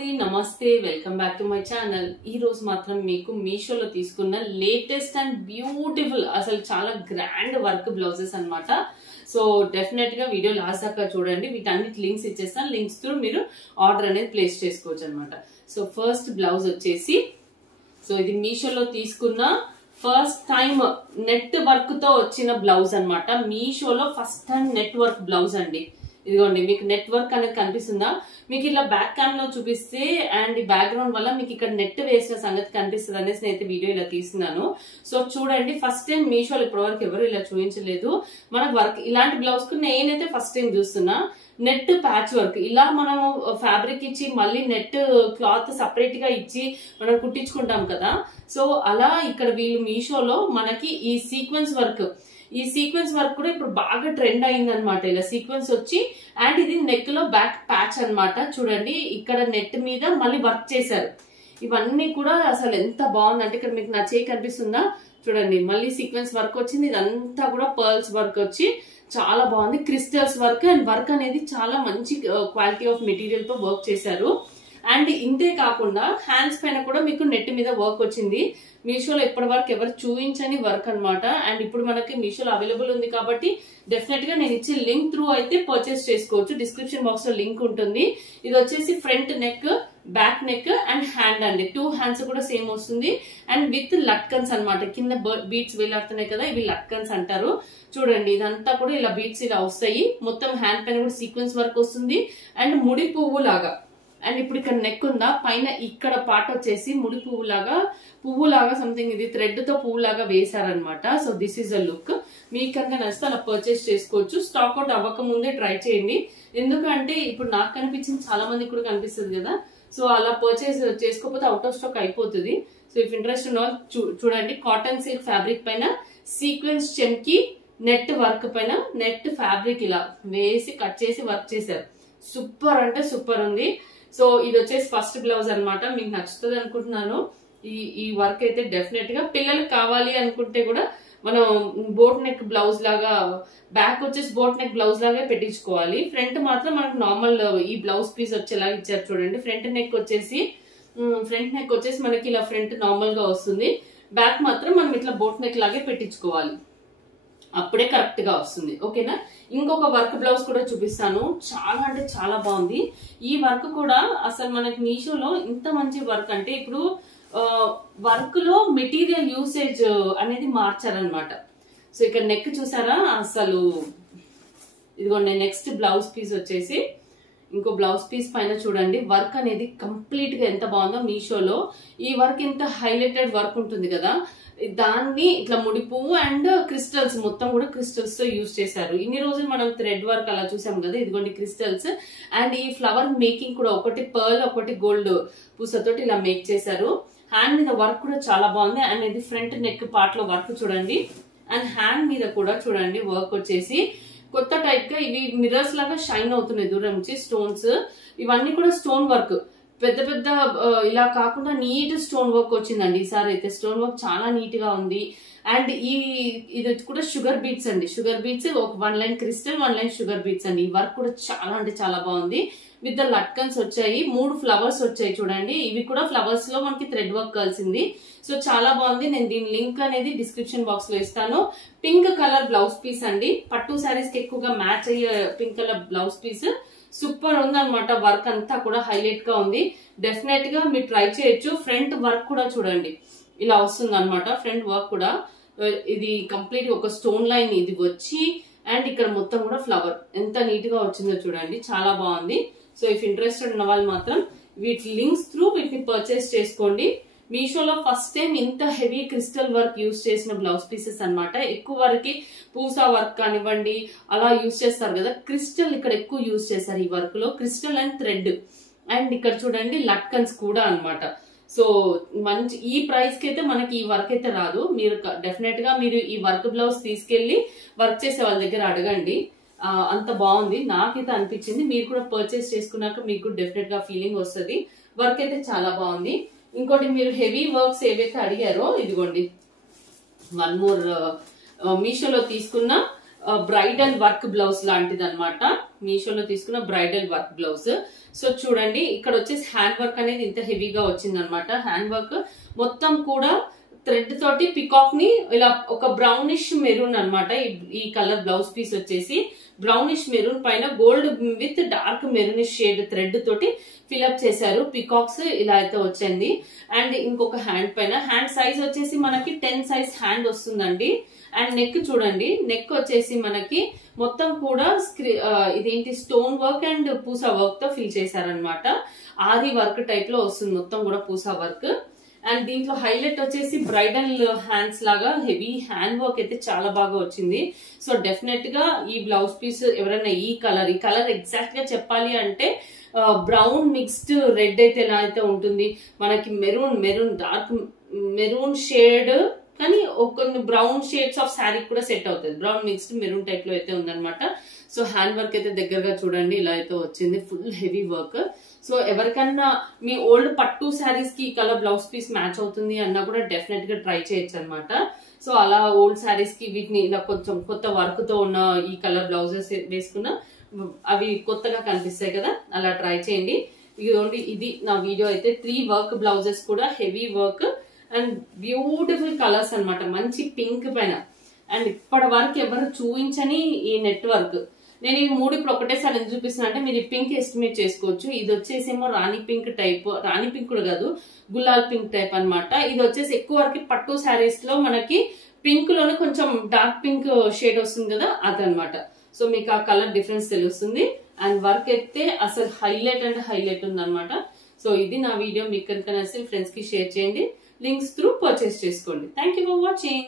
అండి నమస్తే welcome back to my channel. ఈ రోజు మాత్రం మీకు మీషోలో తీసుకున్న లేటెస్ట్ అండ్ బ్యూటిఫుల్ అసలు చాలా గ్రాండ్ వర్క్ బ్లౌజెస్ అన్నమాట. సో డెఫినెట్ గా వీడియో లాస్ట్ దాకా చూడండి. వీటన్నిటి లింక్స్ ఇచ్చేస్తాను. లింక్స్ త్రూ మీరు ఆర్డర్ అనేది ప్లేస్ చేసుకోవచ్చు అనమాట. సో ఫస్ట్ బ్లౌజ్ వచ్చేసి సో ఇది మీషోలో తీసుకున్న ఫస్ట్ టైం నెట్ వర్క్ తో వచ్చిన బ్లౌజ్ అనమాట. మీషోలో first time net work blouse అండి. ఇదిగోండి మీకు నెట్ వర్క్ అనేది కనిపిస్తుందా? మీకు ఇలా బ్యాక్ క్యామ్ లో చూపిస్తే అండ్ ఈ బ్యాక్గ్రౌండ్ వల్ల మీకు ఇక్కడ నెట్ వేసిన సంగతి కనిపిస్తుంది అనేసి నేనైతే వీడియో ఇలా తీస్తున్నాను. సో చూడండి, ఫస్ట్ టైం మీషోలో ఇప్పటి వరకు ఎవరు ఇలా చూపించలేదు. మనకు వర్క్ ఇలాంటి బ్లౌజ్ కు నేనైతే ఫస్ట్ టైం చూస్తున్నా. నెట్ ప్యాచ్ వర్క్ ఇలా మనము ఫ్యాబ్రిక్ ఇచ్చి మళ్ళీ నెట్ క్లాత్ సపరేట్ గా ఇచ్చి మనం కుట్టించుకుంటాం కదా. సో అలా ఇక్కడ వీళ్ళు మీషోలో మనకి ఈ సీక్వెన్స్ వర్క్ కూడా ఇప్పుడు బాగా ట్రెండ్ అయింది అనమాట. ఇలా సీక్వెన్స్ వచ్చి అండ్ ఇది నెక్ లో బ్యాక్ ప్యాచ్ అనమాట. చూడండి ఇక్కడ నెట్ మీద మళ్ళీ వర్క్ చేశారు. ఇవన్నీ కూడా అసలు ఎంత బాగుందంటే ఇక్కడ మీకు నా చేయి కనిపిస్తుందా? చూడండి మళ్ళీ సీక్వెన్స్ వర్క్ వచ్చింది. ఇదంతా కూడా పర్ల్స్ వర్క్ వచ్చి చాలా బాగుంది. క్రిస్టల్స్ వర్క్ అండ్ వర్క్ అనేది చాలా మంచి క్వాలిటీ ఆఫ్ మెటీరియల్ తో వర్క్ చేశారు. అండ్ ఇంతే కాకుండా హ్యాండ్స్ పైన కూడా మీకు నెట్ మీద వర్క్ వచ్చింది. మీషోలో ఇప్పటి వరకు ఎవరు చూపించని వర్క్ అనమాట. అండ్ ఇప్పుడు మనకి మీషోలో అవైలబుల్ ఉంది కాబట్టి డెఫినెట్ గా నేను ఇచ్చే లింక్ త్రూ అయితే పర్చేస్ చేసుకోవచ్చు. డిస్క్రిప్షన్ బాక్స్ లో లింక్ ఉంటుంది. ఇది వచ్చేసి front neck, back neck and hand అండి. 2 హ్యాండ్స్ కూడా సేమ్ వస్తుంది అండ్ విత్ లట్కన్స్ అనమాట. కింద బీట్స్ వేలాడుతున్నాయి కదా, ఇవి లట్కన్స్ అంటారు. చూడండి ఇదంతా కూడా ఇలా బీట్స్ ఇలా వస్తాయి. మొత్తం హ్యాండ్ పైన కూడా సీక్వెన్స్ వర్క్ వస్తుంది అండ్ ముడి పువ్వు లాగా. అండ్ ఇప్పుడు ఇక్కడ నెక్ ఉందా, పైన ఇక్కడ పార్ట్ వచ్చేసి ముడి పువ్వులాగా సంథింగ్ ఇది థ్రెడ్ తో పువ్వులాగా వేశారనమాట. So this is a look. మీకు కనుక నచ్చితే అలా పర్చేస్ చేసుకోవచ్చు. స్టాక్ అవుట్ అవ్వక ముందే ట్రై చేయండి. ఎందుకంటే ఇప్పుడు నాకు కనిపించింది చాలా మందికి కూడా కనిపిస్తుంది కదా. సో అలా పర్చేస్ చేసుకోకపోతే అవుట్ ఆఫ్ స్టాక్ అయిపోతుంది. సో ఇఫ్ ఇంట్రెస్ట్ ఉన్న చూడండి, కాటన్ సిల్క్ ఫ్యాబ్రిక్ పైన సీక్వెన్స్ చెమ్కి నెట్ వర్క్ పైన నెట్ ఫ్యాబ్రిక్ ఇలా వేసి కట్ చేసి వర్క్ చేశారు. సూపర్ అంటే సూపర్ ఉంది. సో ఇది వచ్చేసి ఫస్ట్ బ్లౌజ్ అనమాట. మీకు నచ్చుతుంది అనుకుంటున్నాను. ఈ వర్క్ అయితే డెఫినెట్ గా పిల్లలకు కావాలి అనుకుంటే కూడా మనం బోట్ నెక్ బ్లౌజ్ లాగా, బ్యాక్ వచ్చేసి బోట్ నెక్ బ్లౌజ్ లాగా పెట్టించుకోవాలి. ఫ్రంట్ మాత్రం మనకు నార్మల్ ఈ బ్లౌజ్ పీస్ వచ్చేలాగా ఇచ్చారు చూడండి. ఫ్రంట్ నెక్ వచ్చేసి మనకి ఇలా ఫ్రంట్ నార్మల్ గా వస్తుంది. బ్యాక్ మాత్రం మనం ఇట్లా బోట్ నెక్ లాగే పెట్టించుకోవాలి. అప్పుడే కరెక్ట్ గా వస్తుంది. ఓకేనా? ఇంకొక వర్క్ బ్లౌజ్ కూడా చూపిస్తాను. చాలా అంటే చాలా బాగుంది. ఈ వర్క్ కూడా అసలు మనకి మీషోలో ఇంత మంచి వర్క్ అంటే ఇప్పుడు వర్క్ లో మెటీరియల్ యూసేజ్ అనేది మార్చారనమాట. సో ఇక్కడ నెక్ చూసారా అసలు. ఇదిగోండి నెక్స్ట్ బ్లౌజ్ పీస్ వచ్చేసి ఇంకో బ్లౌజ్ పీస్ పైన చూడండి వర్క్ అనేది కంప్లీట్ గా ఎంత బాగుందో. మీషోలో ఈ వర్క్ ఇంత హైలైటెడ్ వర్క్ ఉంటుంది కదా, దాన్ని ఇట్లా ముడి పువ్వు అండ్ క్రిస్టల్స్ మొత్తం కూడా క్రిస్టల్స్ తో యూజ్ చేశారు. ఇన్ని రోజులు మనం థ్రెడ్ వర్క్ అలా చూసాం కదా, ఇదిగోండి క్రిస్టల్స్ అండ్ ఈ ఫ్లవర్ మేకింగ్ కూడా ఒకటి పర్ల్ ఒకటి గోల్డ్ పూసతోటి ఇలా మేక్ చేశారు. హ్యాండ్ మీద వర్క్ కూడా చాలా బాగుంది. అండ్ ఇది ఫ్రంట్ నెక్ పార్ట్ లో వర్క్ చూడండి. అండ్ హ్యాండ్ మీద కూడా చూడండి వర్క్ వచ్చేసి కొత్త టైప్ గా ఇవి మిర్రర్స్ లాగా షైన్ అవుతున్నాయి దూరం నుంచి. స్టోన్స్ ఇవన్నీ కూడా స్టోన్ వర్క్, పెద్ద పెద్ద ఇలా కాకుండా నీట్ స్టోన్ వర్క్ వచ్చిందండి. ఈసారి అయితే స్టోన్ వర్క్ చాలా నీట్ గా ఉంది. అండ్ ఇది కూడా షుగర్ బీట్స్ అండి. షుగర్ బీట్స్ ఒక 1 line crystal 1 line sugar beads అండి. ఈ వర్క్ కూడా చాలా అంటే చాలా బాగుంది. విత్ ద లట్కన్స్ వచ్చాయి. 3 ఫ్లవర్స్ వచ్చాయి చూడండి. ఇవి కూడా ఫ్లవర్స్ లో మనకి థ్రెడ్ వర్క్ కలిసింది. సో చాలా బాగుంది. నేను దీని లింక్ అనేది డిస్క్రిప్షన్ బాక్స్ లో ఇస్తాను. పింక్ కలర్ బ్లౌజ్ పీస్ అండి. పట్టు శారీస్ కి ఎక్కువగా మ్యాచ్ అయ్యే pink colour blouse piece. Super ఉంది అనమాట. వర్క్ అంతా కూడా హైలైట్ గా ఉంది. డెఫినెట్ గా మీరు ట్రై చేయొచ్చు. ఫ్రంట్ వర్క్ కూడా చూడండి ఇలా వస్తుంది అనమాట. ఫ్రంట్ వర్క్ కూడా ఇది కంప్లీట్ ఒక స్టోన్ లైన్ ఇది వచ్చి అండ్ ఇక్కడ మొత్తం కూడా ఫ్లవర్ ఎంత నీట్ గా వచ్చిందో చూడండి. చాలా బాగుంది. సో ఇఫ్ ఇంట్రెస్టెడ్ ఉన్న వాళ్ళు మాత్రం వీటి లింక్స్ త్రూ వీటిని పర్చేస్ చేసుకోండి. మీషోలో ఫస్ట్ టైం ఇంత హెవీ క్రిస్టల్ వర్క్ యూజ్ చేసిన బ్లౌజ్ పీసెస్ అనమాట. ఎక్కువ వరకు పూసా వర్క్ కానివ్వండి అలా యూజ్ చేస్తారు కదా, క్రిస్టల్ ఇక్కడ ఎక్కువ యూజ్ చేశారు ఈ వర్క్ లో. క్రిస్టల్ అండ్ థ్రెడ్ అండ్ ఇక్కడ చూడండి లట్కన్స్ కూడా అనమాట. సో మంచి ఈ ప్రైస్ కి అయితే మనకి ఈ వర్క్ అయితే రాదు. మీరు డెఫినెట్ గా మీరు ఈ వర్క్ బ్లౌజ్ తీసుకెళ్లి వర్క్ చేసే వాళ్ళ దగ్గర అడగండి. అంత బాగుంది నాకైతే అనిపించింది. మీరు కూడా పర్చేస్ చేసుకున్నాక మీకు డెఫినెట్ గా ఫీలింగ్ వస్తుంది. వర్క్ అయితే చాలా బాగుంది. ఇంకోటి మీరు హెవీ వర్క్స్ ఏవైతే అడిగారో ఇదిగోండి 1 మోర్ మీషోలో తీసుకున్న బ్రైడల్ వర్క్ బ్లౌజ్ లాంటిది అనమాట. మీషోలో తీసుకున్న బ్రైడల్ వర్క్ బ్లౌజ్. సో చూడండి ఇక్కడ వచ్చేసి హ్యాండ్ వర్క్ అనేది ఇంత హెవీగా వచ్చింది అనమాట. హ్యాండ్ వర్క్ మొత్తం కూడా థ్రెడ్ తోటి పికాక్ ని ఇలా ఒక బ్రౌనిష్ మెరూన్ అనమాట. ఈ కలర్ బ్లౌజ్ పీస్ వచ్చేసి బ్రౌనిష్ మెరూన్ పైన gold with dark maroonish shade thread తోటి ఫిల్అప్ చేశారు. పికాక్స్ ఇలా అయితే వచ్చింది. అండ్ ఇంకొక హ్యాండ్ పైన హ్యాండ్ సైజ్ వచ్చేసి మనకి 10 సైజ్ హ్యాండ్ వస్తుందండి. అండ్ నెక్ చూడండి, నెక్ వచ్చేసి మనకి మొత్తం కూడా ఇదేంటి stone work and Pusa work తో ఫిల్ చేశారనమాట. ఆది వర్క్ టైప్ లో వస్తుంది మొత్తం కూడా పూసా వర్క్. అండ్ దీంట్లో హైలైట్ వచ్చేసి బ్రైడల్ హ్యాండ్స్ లాగా హెవీ హ్యాండ్ వర్క్ అయితే చాలా బాగా వచ్చింది. సో డెఫినెట్ గా ఈ బ్లౌజ్ పీస్ ఎవరైనా ఈ కలర్ ఎగ్జాక్ట్ గా చెప్పాలి అంటే బ్రౌన్ మిక్స్డ్ రెడ్ అయితే ఎలా అయితే ఉంటుంది, మనకి మెరూన్ డార్క్ మెరూన్ షేడ్ కానీ కొన్ని బ్రౌన్ షేడ్స్ ఆఫ్ శారీ కూడా సెట్ అవుతుంది. బ్రౌన్ మిక్స్డ్ మెరూన్ టైప్ లో అయితే ఉందన్నమాట. సో హ్యాండ్ వర్క్ అయితే దగ్గరగా చూడండి ఇలా అయితే వచ్చింది, ఫుల్ హెవీ వర్క్. సో ఎవరికన్నా మీ ఓల్డ్ పట్టు శారీస్ కి కలర్ బ్లౌజ్ పీస్ మ్యాచ్ అవుతుంది అన్నా కూడా డెఫినెట్ గా ట్రై చేయొచ్చు అనమాట. సో అలా ఓల్డ్ శారీస్ కి వీటిని ఇలా కొంచెం కొత్త వర్క్ తో ఉన్న ఈ కలర్ బ్లౌజెస్ వేసుకున్న అవి కొత్తగా కనిపిస్తాయి కదా, అలా ట్రై చేయండి. ఇది నా వీడియో అయితే 3 వర్క్ బ్లౌజెస్ కూడా heavy work and beautiful colours అనమాట. మంచి పింక్ పైన. అండ్ ఇప్పటి వరకు ఎవరు చూపించని ఈ నెట్ వర్క్. నేను ఈ 3 ఇప్పుడు ఒకటేసారి ఎందుకు చూపిస్తున్నా అంటే మీరు పింక్ ఎస్టిమేట్ చేసుకోవచ్చు. ఇది వచ్చేసేమో రాణి పింక్ టైప్, రాణి పింక్ కూడా కాదు గులాల్ పింక్ టైప్ అనమాట. ఇది వచ్చేసి ఎక్కువ వరకు పట్టు శారీస్ లో మనకి పింక్ లోనే కొంచెం డార్క్ పింక్ షేడ్ వస్తుంది కదా, అదనమాట. సో మీకు ఆ కలర్ డిఫరెన్స్ తెలుస్తుంది. అండ్ వర్క్ అయితే అసలు హైలైట్ అంటే హైలైట్ ఉందన్నమాట. సో ఇది నా వీడియో. మీకు కనుక నచ్చితే ఫ్రెండ్స్ కి షేర్ చేయండి. లింక్స్ త్రూ పర్చేస్ చేసుకోండి. Thank you for watching.